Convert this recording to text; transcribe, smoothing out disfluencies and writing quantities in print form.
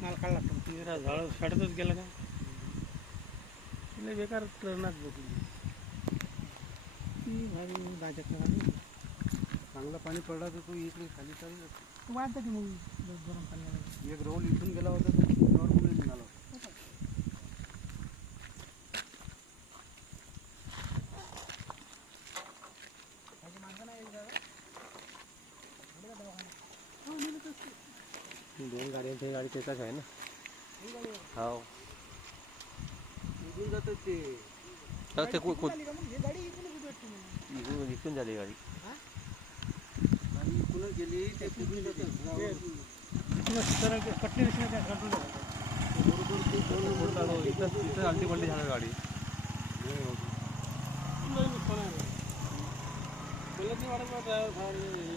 माल काढला झाड शाळेतच गेला का बेकार ट्रेनात बघली भारी भाज्या चांगलं पाणी पडला तर तू इकडे खाली चालू वाटतं की मग गरम पाणी एक रोल इथून गेला होता तर त्यावर मुली निघाला होता दोन गाड्यांची गाडी त्याचाच आहे ना हो निघून जातात ते इथून झाली गाडी इकडूनच गेली ते तिकडून पट्टी बरोबर इथं आलटी पलटी झालं गाडी बोलत नाही वाटत ड्रायव्हर